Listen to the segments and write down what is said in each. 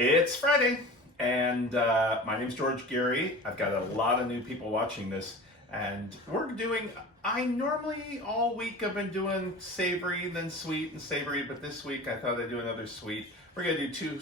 It's Friday, and my name's George Gary. I've got a lot of new people watching this, and I normally all week I've been doing savory, then sweet and savory, but this week I thought I'd do another sweet. We're going to do two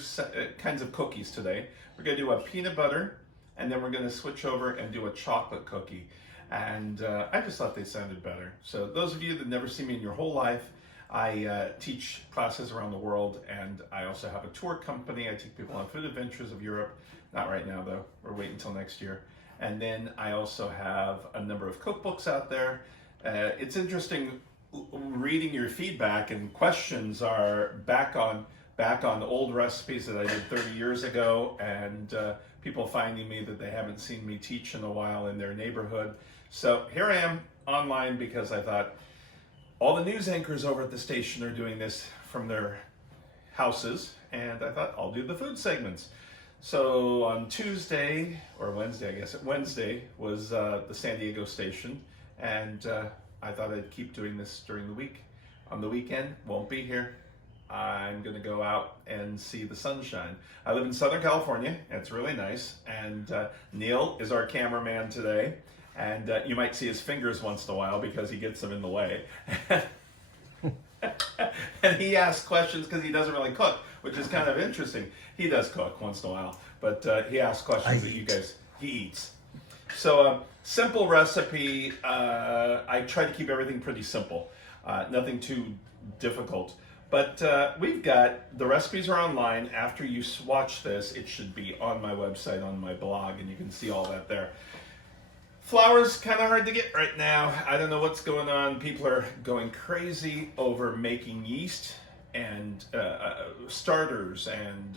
kinds of cookies today. We're going to do a peanut butter, and then we're going to switch over and do a chocolate cookie. And I just thought they sounded better. So those of you that never see me in your whole life, I teach classes around the world, and I also have a tour company. I take people on food adventures of Europe. Not right now, though. We're waiting until next year. And then I also have a number of cookbooks out there. It's interesting reading your feedback, and questions are back on old recipes that I did 30 years ago, and people finding me that they haven't seen me teach in a while in their neighborhood. So here I am online because I thought, all the news anchors over at the station are doing this from their houses, and I thought I'll do the food segments. So on Tuesday, or Wednesday, I guess, Wednesday was the San Diego station, and I thought I'd keep doing this during the week. On the weekend, won't be here. I'm gonna go out and see the sunshine. I live in Southern California, and it's really nice, and Neil is our cameraman today. And you might see his fingers once in a while because he gets them in the way. And he asks questions because he doesn't really cook, which is kind of interesting. He does cook once in a while, but he asks questions he eats. So simple recipe. I try to keep everything pretty simple, nothing too difficult. But we've got, the recipes are online. After you watch this, it should be on my website, on my blog, and you can see all that there. Flour's kind of hard to get right now. I don't know what's going on. People are going crazy over making yeast and starters and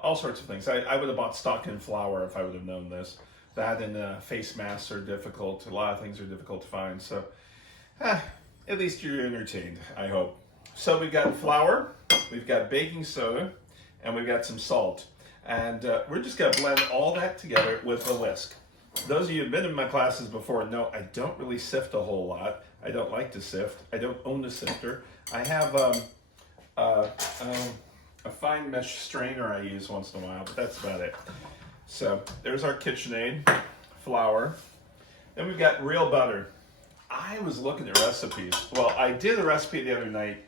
all sorts of things. I would have bought stock in flour if I would have known this. That and face masks are difficult. A lot of things are difficult to find. So at least you're entertained, I hope. So we've got flour, we've got baking soda, and we've got some salt. And we're just going to blend all that together with a whisk. Those of you who've been in my classes before know I don't really sift a whole lot. I don't like to sift. I don't own a sifter. I have a fine mesh strainer I use once in a while, but that's about it. So there's our KitchenAid flour. Then we've got real butter. I was looking at recipes. Well, I did a recipe the other night.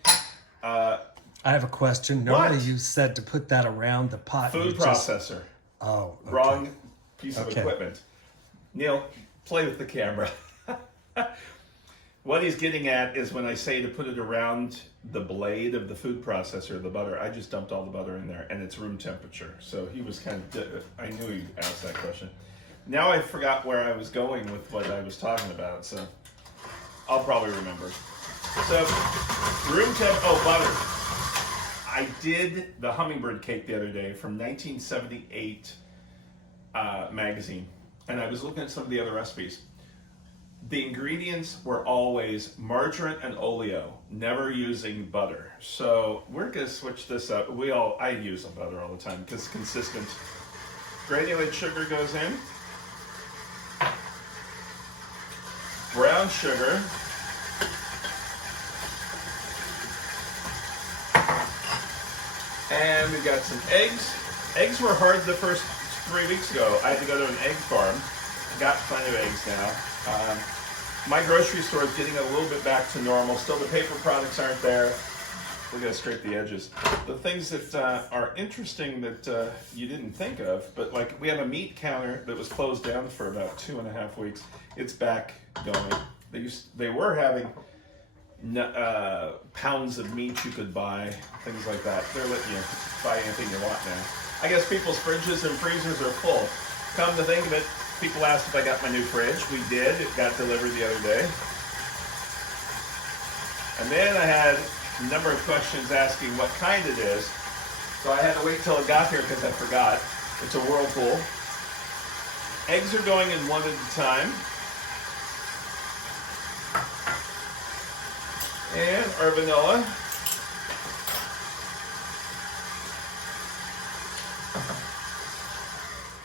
I have a question. Normally you said to put that around the pot. Food processor. Oh, okay. Wrong piece of equipment. Neil, play with the camera. What he's getting at is when I say to put it around the blade of the food processor, the butter, I just dumped all the butter in there, and it's room temperature. So he was kind of, I knew he'd ask that question. Now I forgot where I was going with what I was talking about, so I'll probably remember. So, room temp, butter. I did the hummingbird cake the other day from 1978 magazine. And I was looking at some of the other recipes. The ingredients were always margarine and oleo, never using butter. So we're gonna switch this up. I use butter all the time because it's consistent. Granulated sugar goes in. Brown sugar. And we've got some eggs. Eggs were hard the first 3 weeks ago. I had to go to an egg farm. Got plenty of eggs now. My grocery store is getting a little bit back to normal. Still, the paper products aren't there. We're gonna scrape the edges. The things that are interesting that you didn't think of, but like we have a meat counter that was closed down for about 2.5 weeks. It's back going. They were having pounds of meat you could buy, things like that. They're letting you buy anything you want now. I guess people's fridges and freezers are full. Come to think of it, people asked if I got my new fridge. We did. It got delivered the other day. And then I had a number of questions asking what kind it is. So I had to wait till it got here because I forgot. It's a Whirlpool. Eggs are going in one at a time. And our vanilla.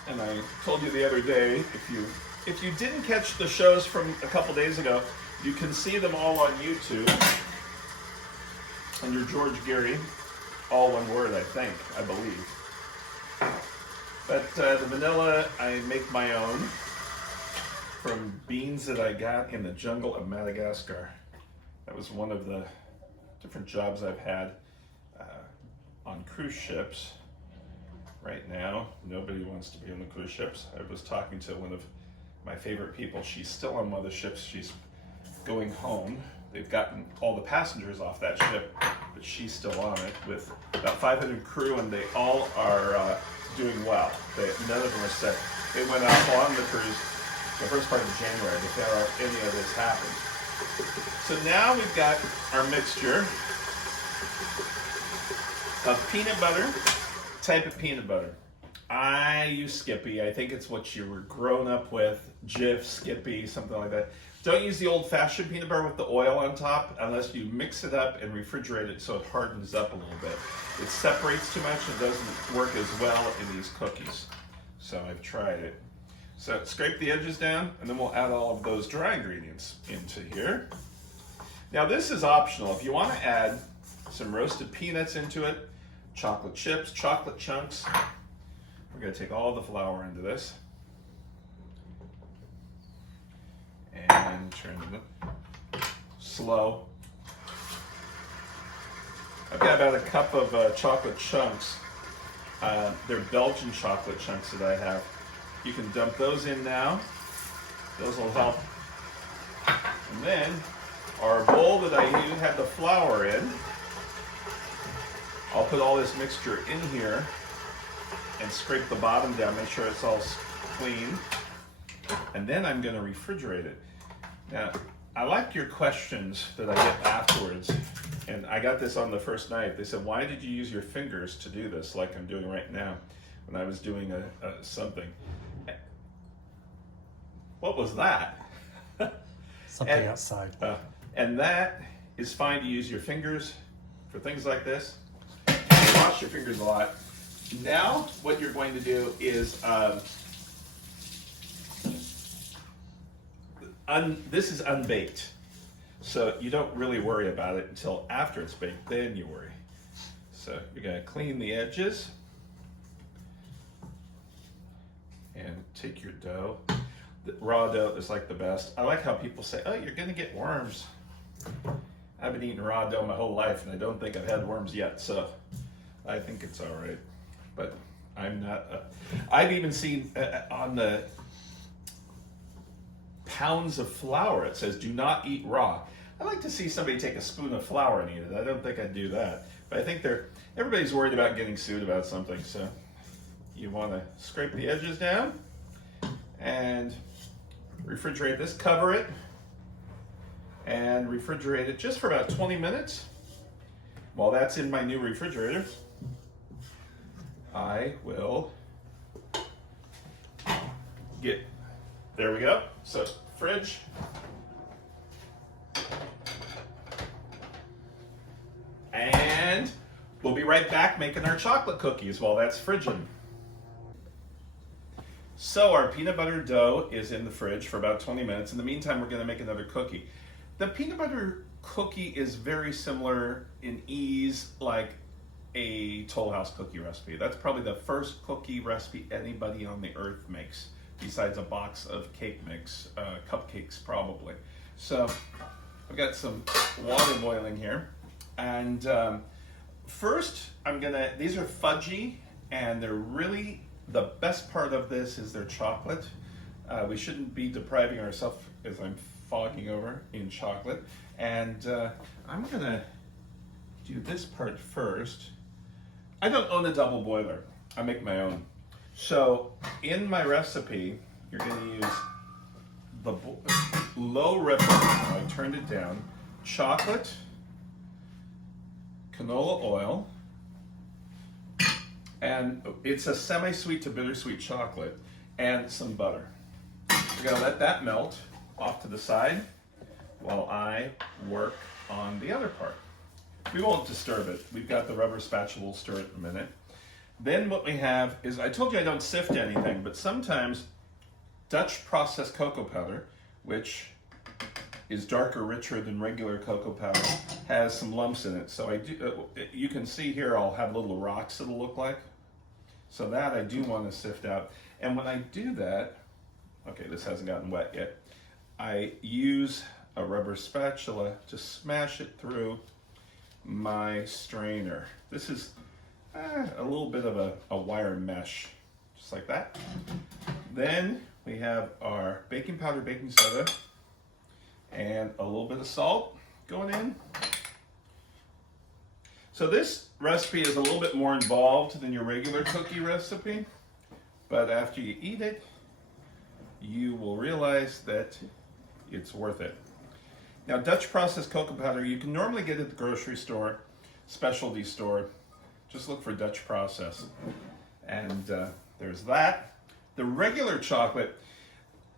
And I told you the other day, if you didn't catch the shows from a couple days ago, you can see them all on YouTube under George Gary, all one word, I believe. But the vanilla, I make my own from beans that I got in the jungle of Madagascar. That was one of the different jobs I've had on cruise ships. Right now, nobody wants to be on the cruise ships. I was talking to one of my favorite people. She's still on one of the ships. She's going home. They've gotten all the passengers off that ship, but she's still on it with about 500 crew, and they all are doing well. None of them are sick. They went out on the cruise the first part of January before any of this happened. So now we've got our mixture of peanut butter, type of peanut butter. I use Skippy. I think it's what you were grown up with. Jif, Skippy, something like that. Don't use the old-fashioned peanut butter with the oil on top unless you mix it up and refrigerate it so it hardens up a little bit. It separates too much and doesn't work as well in these cookies. So I've tried it. So scrape the edges down, and then we'll add all of those dry ingredients into here. Now this is optional. If you want to add some roasted peanuts into it, chocolate chips, chocolate chunks, we're going to take all the flour into this and turn it slow. I've got about a cup of chocolate chunks. They're Belgian chocolate chunks that I have. You can dump those in now. Those will help. And then our bowl that I had the flour in, I'll put all this mixture in here and scrape the bottom down, make sure it's all clean. And then I'm going to refrigerate it. Now, I like your questions that I get afterwards. And I got this on the first night. They said, why did you use your fingers to do this like I'm doing right now when I was doing something? What was that? Something outside. And that is fine to use your fingers for things like this. Wash your fingers a lot. Now, what you're going to do is, this is unbaked. So you don't really worry about it until after it's baked, then you worry. So you're gonna clean the edges and take your dough. The raw dough is like the best. I like how people say, oh, you're gonna get worms. I've been eating raw dough my whole life and I don't think I've had worms yet, so I think it's all right. But I'm not, I've even seen on the pounds of flour, it says do not eat raw. I'd like to see somebody take a spoon of flour and eat it. I don't think I'd do that. But I think everybody's worried about getting sued about something, so you want to scrape the edges down and refrigerate this, cover it, and refrigerate it just for about 20 minutes. While that's in my new refrigerator, I will there we go. So fridge. And we'll be right back making our chocolate cookies while that's fridging. So our peanut butter dough is in the fridge for about 20 minutes. In the meantime, we're going to make another cookie. The peanut butter cookie is very similar in ease like a Toll House cookie recipe. That's probably the first cookie recipe anybody on the earth makes, besides a box of cake mix, cupcakes probably. So I've got some water boiling here. And first, these are fudgy, and they're really, the best part of this is their chocolate. We shouldn't be depriving ourselves, as I'm fogging over, in chocolate. And I'm gonna do this part first. I don't own a double boiler. I make my own. So in my recipe, you're gonna use the low ripple, I turned it down, chocolate, canola oil, and it's a semi-sweet to bittersweet chocolate, and some butter. We're gonna let that melt off to the side while I work on the other part. We won't disturb it. We've got the rubber spatula, we'll stir it in a minute. Then what we have is, I told you I don't sift anything, but sometimes Dutch processed cocoa powder, which is darker, richer than regular cocoa powder, has some lumps in it. So I do. You can see here I'll have little rocks it'll look like. So that I do want to sift out. And when I do that, okay, this hasn't gotten wet yet, I use a rubber spatula to smash it through my strainer. This is a little bit of a wire mesh, just like that. Then we have our baking powder, baking soda, and a little bit of salt going in. So this recipe is a little bit more involved than your regular cookie recipe, but after you eat it, you will realize that it's worth it. Now, Dutch processed cocoa powder, you can normally get at the grocery store, specialty store. Just look for Dutch process. And there's that. The regular chocolate,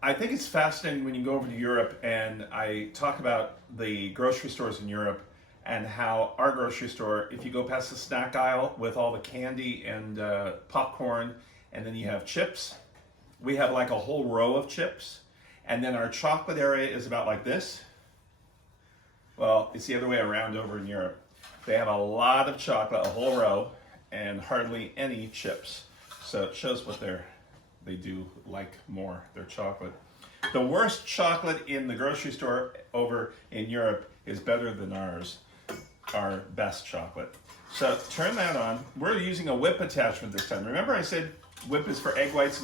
I think it's fascinating when you go over to Europe and I talk about the grocery stores in Europe and how our grocery store, if you go past the snack aisle with all the candy and popcorn, and then you have chips, we have like a whole row of chips. And then our chocolate area is about like this. Well, it's the other way around over in Europe. They have a lot of chocolate, a whole row, and hardly any chips. So it shows what they do like more, their chocolate. The worst chocolate in the grocery store over in Europe is better than ours, our best chocolate. So turn that on. We're using a whip attachment this time. Remember I said whip is for egg whites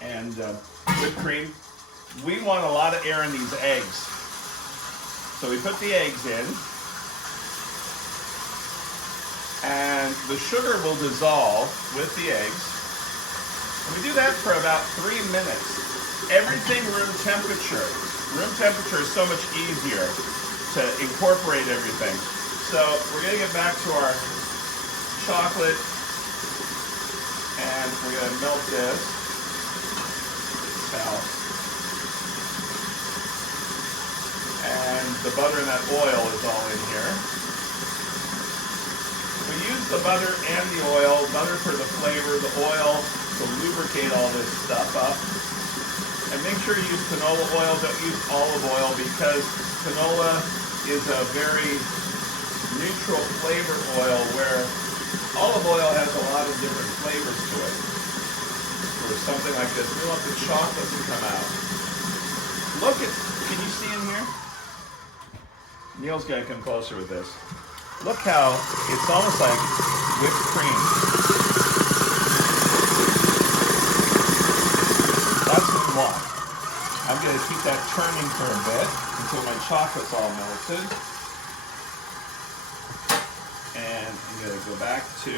and whipped cream? We want a lot of air in these eggs. So we put the eggs in, and the sugar will dissolve with the eggs. And we do that for about 3 minutes. Everything room temperature. Room temperature is so much easier to incorporate everything. So we're going to get back to our chocolate, and we're going to melt this. Now, and the butter and that oil is all in here. We use the butter and the oil, butter for the flavor, the oil to lubricate all this stuff up. And make sure you use canola oil, don't use olive oil, because canola is a very neutral flavor oil where olive oil has a lot of different flavors to it. For something like this, we want the chocolate to come out. Look at, can you see in here? Neil's going to come closer with this. Look how it's almost like whipped cream. That's what we want. I'm going to keep that turning for a bit until my chocolate's all melted. And I'm going to go back to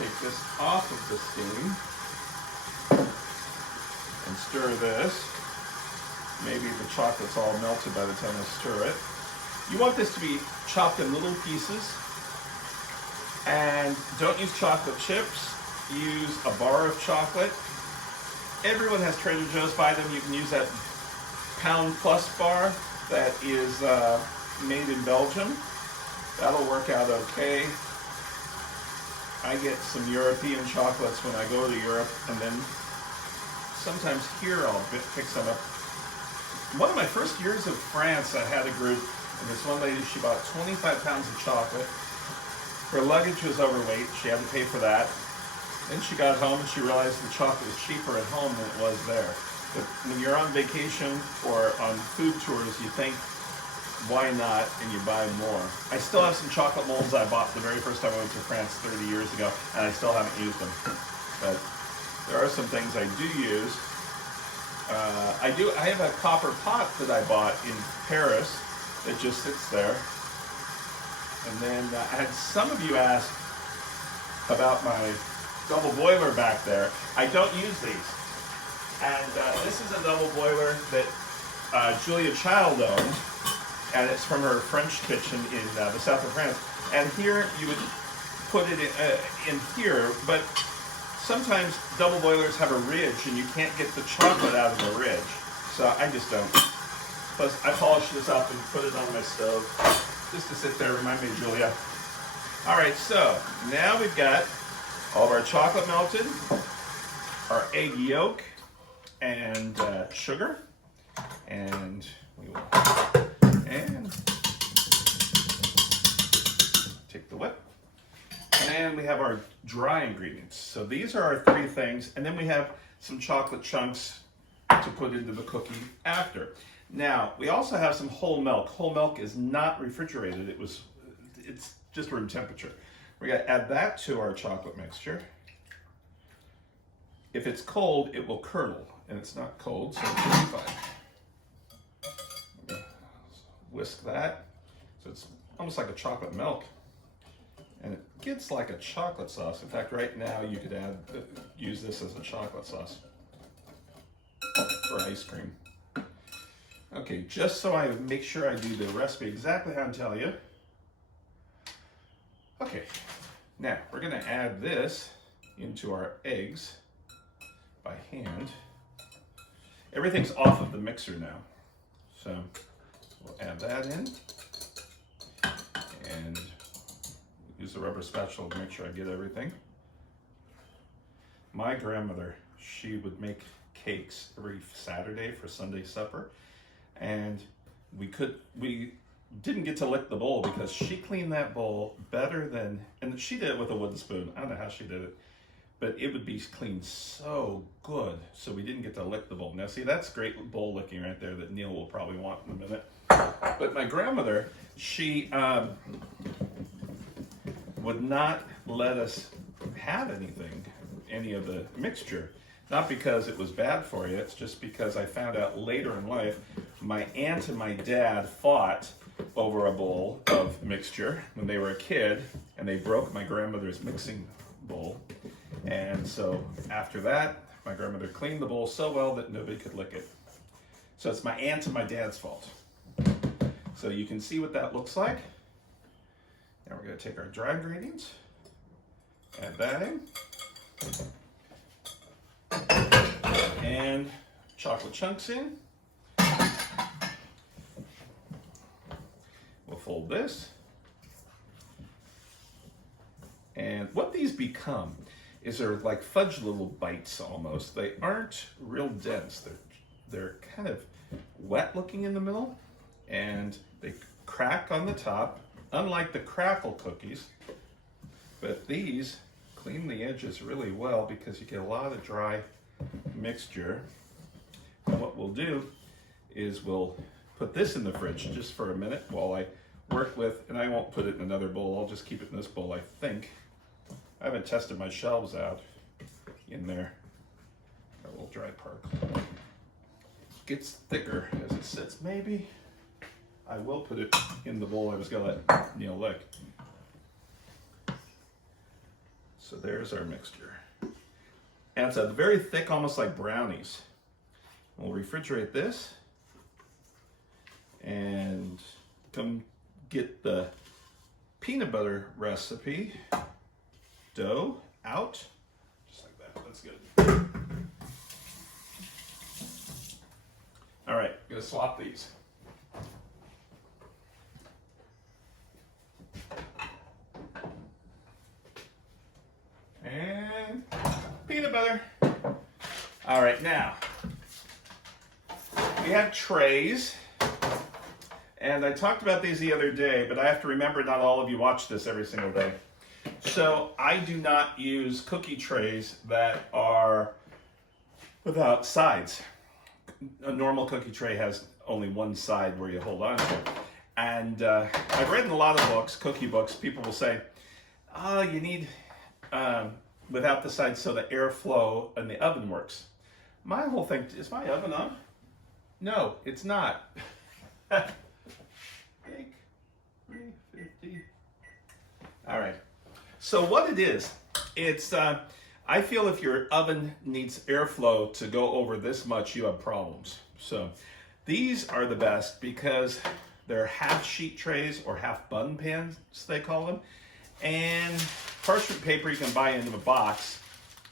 take this off of the steam and stir this. Maybe the chocolate's all melted by the time I stir it. You want this to be chopped in little pieces. And don't use chocolate chips. Use a bar of chocolate. Everyone has Trader Joe's by them. You can use that Pound Plus bar that is made in Belgium. That'll work out okay. I get some European chocolates when I go to Europe, and then sometimes here I'll pick some up. One of my first years of France, I had a group, and this one lady, she bought 25 pounds of chocolate. Her luggage was overweight. She had to pay for that. Then she got home and she realized the chocolate was cheaper at home than it was there. But when you're on vacation or on food tours, you think, why not? And you buy more. I still have some chocolate molds I bought the very first time I went to France 30 years ago, and I still haven't used them. But there are some things I do use. I have a copper pot that I bought in Paris that just sits there. And then I had some of you ask about my double boiler back there. I don't use these. And this is a double boiler that Julia Child owned, and it's from her French kitchen in the south of France. And here you would put it in here, but sometimes double boilers have a ridge and you can't get the chocolate out of the ridge. So I just don't. Plus I polish this up and put it on my stove just to sit there. Remind me of Julia. All right, so now we've got all of our chocolate melted, our egg yolk, and sugar. And we will take the whip. And we have our dry ingredients. So these are our three things. And then we have some chocolate chunks to put into the cookie after. Now, we also have some whole milk. Whole milk is not refrigerated. It's just room temperature. We're gonna add that to our chocolate mixture. If it's cold, it will curdle, and it's not cold, so it should be fine. Whisk that. So it's almost like a chocolate milk. And it gets like a chocolate sauce. In fact, right now you could use this as a chocolate sauce for ice cream. Okay, just so I make sure I do the recipe exactly how I'm telling you. Okay, now we're gonna add this into our eggs by hand. Everything's off of the mixer now. So we'll add that in and use the rubber spatula to make sure I get everything. My grandmother, she would make cakes every Saturday for Sunday supper. And we didn't get to lick the bowl because she cleaned that bowl better than, and she did it with a wooden spoon. I don't know how she did it, but it would be cleaned so good. So we didn't get to lick the bowl. Now see, that's great bowl licking right there that Neil will probably want in a minute. But my grandmother, she would not let us have any of the mixture. Not because it was bad for you, it's just because I found out later in life, my aunt and my dad fought over a bowl of mixture when they were a kid, and they broke my grandmother's mixing bowl. And so after that, my grandmother cleaned the bowl so well that nobody could lick it. So it's my aunt and my dad's fault. So you can see what that looks like. Now we're gonna take our dry ingredients, add that in. And chocolate chunks in. We'll fold this. And what these become is they're like fudge little bites almost. They aren't real dense. They're kind of wet looking in the middle, and they crack on the top, unlike the crackle cookies. But these clean the edges really well because you get a lot of dry mixture. And what we'll do is we'll put this in the fridge just for a minute while I work with, and I won't put it in another bowl, I'll just keep it in this bowl, I think. I haven't tested my shelves out in there. Got a little dry part. Gets thicker as it sits. Maybe I will put it in the bowl I was gonna let Neil lick. So there's our mixture. And it's a very thick, almost like brownies. We'll refrigerate this and come get the peanut butter recipe dough out. Just like that, that's good. All right, I'm gonna swap these. And peanut butter. All right, now we have trays, and I talked about these the other day, but I have to remember not all of you watch this every single day. So I do not use cookie trays that are without sides. A normal cookie tray has only one side where you hold on to. And I've read in a lot of books, cookie books, people will say, oh, you need without the sides so the airflow in the oven works. My whole thing, is my oven on? No, it's not. Bake 350. All right. So what it is, it's, I feel if your oven needs airflow to go over this much, you have problems. So these are the best because they're half sheet trays or half bun pans, they call them. And parchment paper you can buy into a box,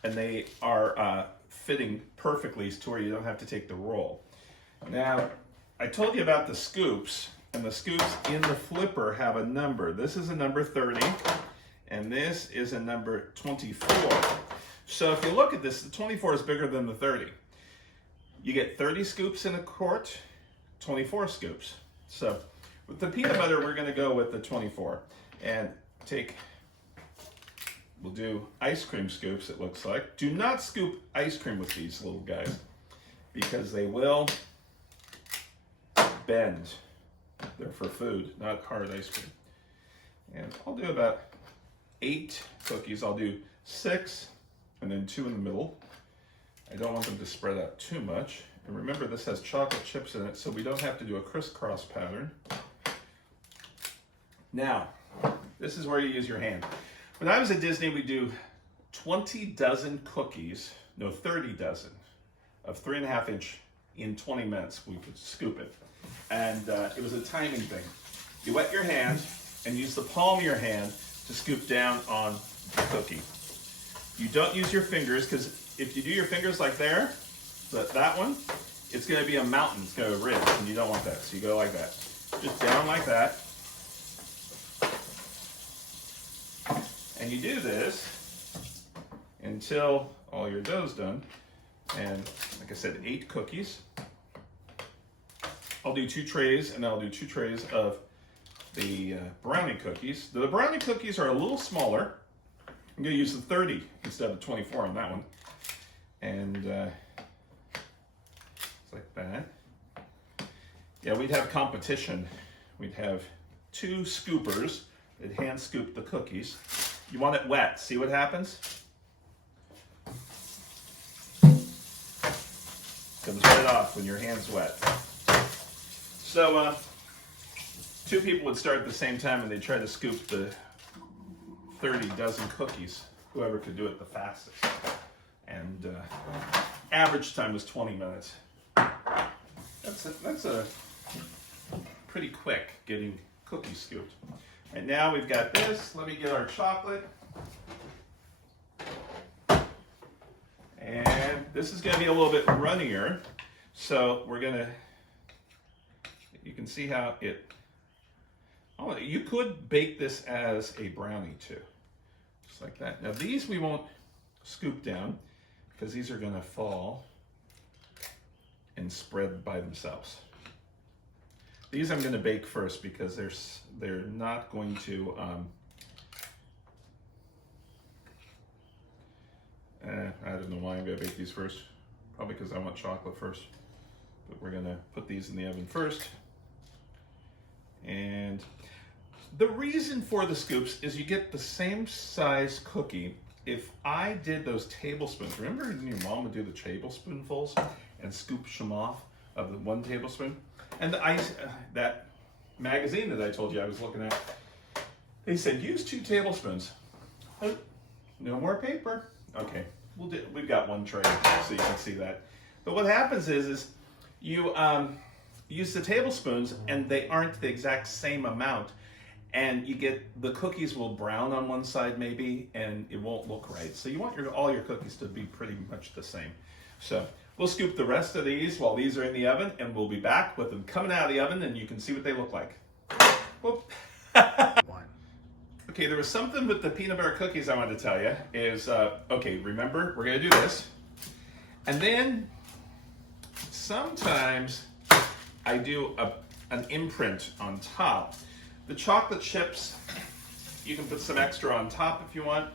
and they are fitting perfectly to where you don't have to take the roll. Now, I told you about the scoops, and the scoops in the flipper have a number. This is a number 30, and this is a number 24. So if you look at this, the 24 is bigger than the 30. You get 30 scoops in a quart, 24 scoops. So with the peanut butter, we're gonna go with the 24. And take we'll do ice cream scoops, it looks like. Do not scoop ice cream with these little guys because they will bend. They're for food, not hard ice cream. And I'll do about 8 cookies. I'll do 6 and then 2 in the middle. I don't want them to spread out too much. And remember, this has chocolate chips in it, so we don't have to do a crisscross pattern. Now, this is where you use your hand. When I was at Disney, we do 20 dozen cookies, no, 30 dozen of 3.5 inch in 20 minutes. We could scoop it. And it was a timing thing. You wet your hand and use the palm of your hand to scoop down on the cookie. You don't use your fingers, because if you do your fingers like there, that one, it's going to be a mountain. It's going to ridge, and you don't want that. So you go like that. Just down like that. And you do this until all your dough's done. And like I said, 8 cookies. I'll do 2 trays, and I'll do 2 trays of the brownie cookies. The brownie cookies are a little smaller. I'm going to use the 30 instead of 24 on that one. And it's like that. Yeah, we'd have competition. We'd have 2 scoopers that hand scoop the cookies. You want it wet. See what happens? Comes right off when your hand's wet. So 2 people would start at the same time and they'd try to scoop the 30 dozen cookies, whoever could do it the fastest. And average time was 20 minutes. That's a pretty quick getting cookies scooped. And now we've got this. Let me get our chocolate. And this is going to be a little bit runnier. So we're going to, you can see how it, oh, you could bake this as a brownie too. Just like that. Now these we won't scoop down because these are going to fall and spread by themselves. These I'm going to bake first because they're not going to, I don't know why I'm going to bake these first. Probably because I want chocolate first. But we're going to put these in the oven first. And the reason for the scoops is you get the same size cookie. If I did those tablespoons, remember when your mom would do the tablespoonfuls and scoop them off of the 1 tablespoon? And that magazine that I told you I was looking at, they said use 2 tablespoons. Oh, no more paper. Okay, we've got 1 tray so you can see that. But what happens is you use the tablespoons and they aren't the exact same amount, and you get the cookies will brown on one side maybe, and it won't look right. So you want all your cookies to be pretty much the same. So we'll scoop the rest of these while these are in the oven, and we'll be back with them coming out of the oven, and you can see what they look like. Whoop. Okay, there was something with the peanut butter cookies I wanted to tell you is, okay, remember, we're going to do this. And then sometimes I do an imprint on top. The chocolate chips, you can put some extra on top if you want,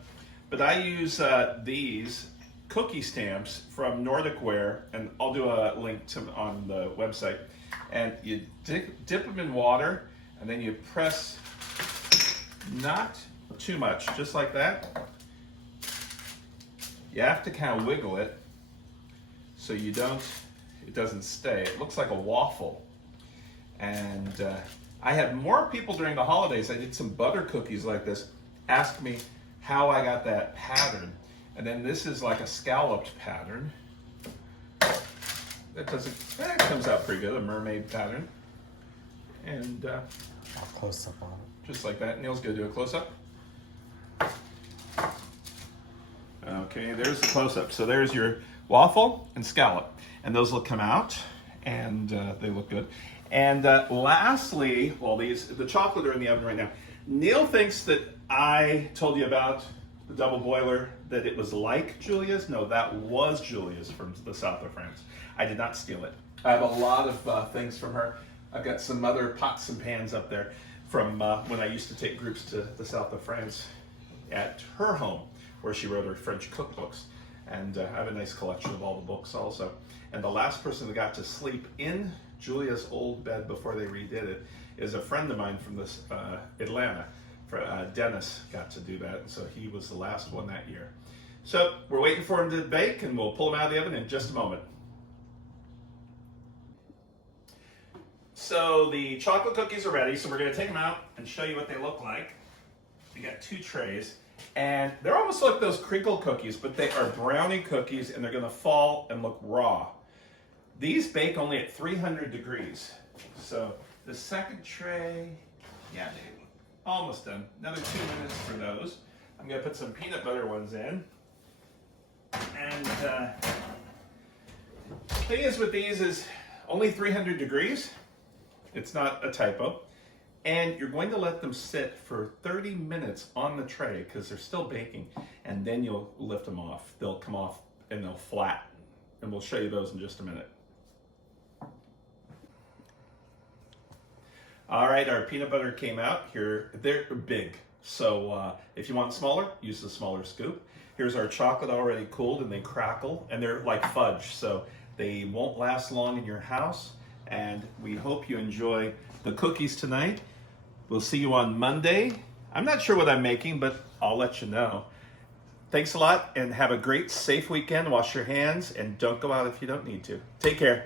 but I use these cookie stamps from Nordic Ware, and I'll do a link on the website. And you dip them in water, and then you press, not too much, just like that. You have to kind of wiggle it so it doesn't stay. It looks like a waffle. And I had more people during the holidays, I did some butter cookies like this, ask me how I got that pattern. And then this is like a scalloped pattern. That comes out pretty good, a mermaid pattern. And I'll close up on it. Just like that. Neil's gonna do a close-up. Okay, there's the close-up. So there's your waffle and scallop. And those will come out, and they look good. And lastly, well, the chocolate are in the oven right now. Neil thinks that I told you about the double boiler, that it was like Julia's. No, that was Julia's from the south of France. I did not steal it. I have a lot of things from her. I've got some other pots and pans up there from when I used to take groups to the south of France at her home. where she wrote her French cookbooks. And I have a nice collection of all the books also. And the last person that got to sleep in Julia's old bed before they redid it is a friend of mine from this Atlanta. Dennis got to do that, and so he was the last one that year. So we're waiting for him to bake, and we'll pull him out of the oven in just a moment. So the chocolate cookies are ready, so we're going to take them out and show you what they look like. We got 2 trays, and they're almost like those crinkle cookies, but they are brownie cookies, and they're going to fall and look raw. These bake only at 300 degrees. So the second tray, yeah, almost done. Another 2 minutes for those. I'm going to put some peanut butter ones in. And the thing is with these is only 300 degrees. It's not a typo. And you're going to let them sit for 30 minutes on the tray because they're still baking. And then you'll lift them off. They'll come off and they'll flatten. And we'll show you those in just a minute. All right, our peanut butter came out here. They're big. So if you want smaller, use the smaller scoop. Here's our chocolate already cooled, and they crackle, and they're like fudge. So they won't last long in your house. And we hope you enjoy the cookies tonight. We'll see you on Monday. I'm not sure what I'm making, but I'll let you know. Thanks a lot, and have a great, safe weekend. Wash your hands, and don't go out if you don't need to. Take care.